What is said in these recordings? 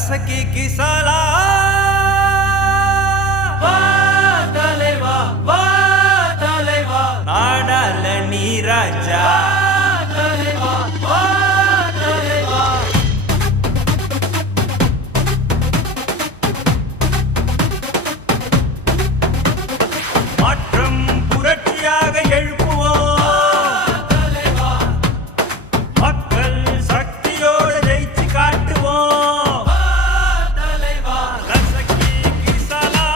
रसकी की साला नाडाल नीराजा மாற்றம் புரட்சியாக எழுப்புவோம் மக்கள் சக்தியோடு ஜெயிச்சு காட்டுவோம் ரசக்கி கி சாலா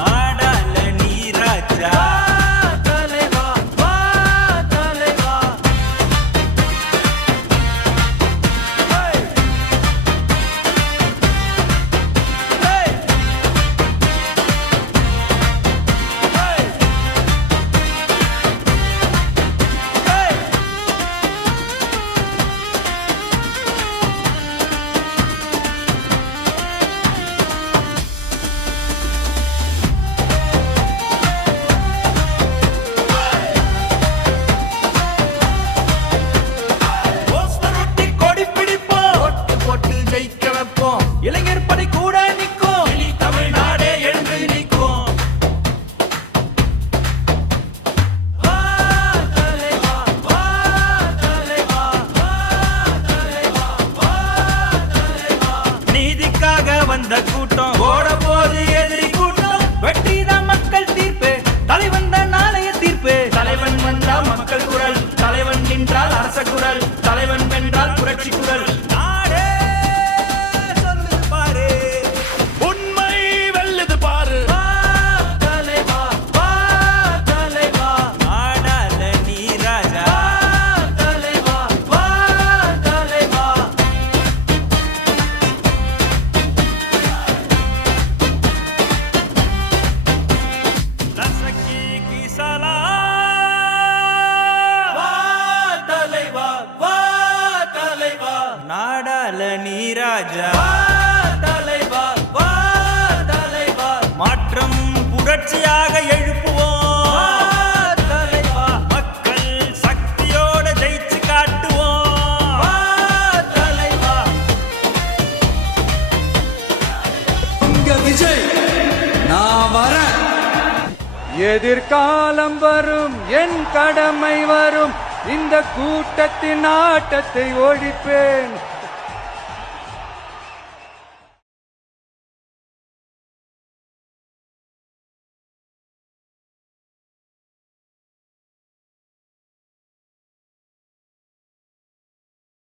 நாடால நீராஜா இளைஞர் படை கூட நிற்கும் தமிழ்நாடே எழுந்து நிற்கும் நீதிக்காக வந்த கூட்டம் ஓட போது எதிரி கூட்டம் வெற்றிதான் மக்கள் தீர்ப்பு தலைவன் தான் நாளைய தீர்ப்பு தலைவன் வந்தால் மக்கள் குரல் தலைவன் நின்றால் அரச குரல் தலைவன் வென்றால் புரட்சி குரல் நாடால நீராஜா மாற்றம் புரட்சியாக எழுப்புவோம் மக்கள் சக்தியோட ஜெயிச்சு காட்டுவோம் இங்க விஜய் நான் வரேன். எதிர்காலம் வரும், என் கடமை வரும், இந்த கூட்டத்தின் ஆட்டத்தை ஒழிப்பேன்.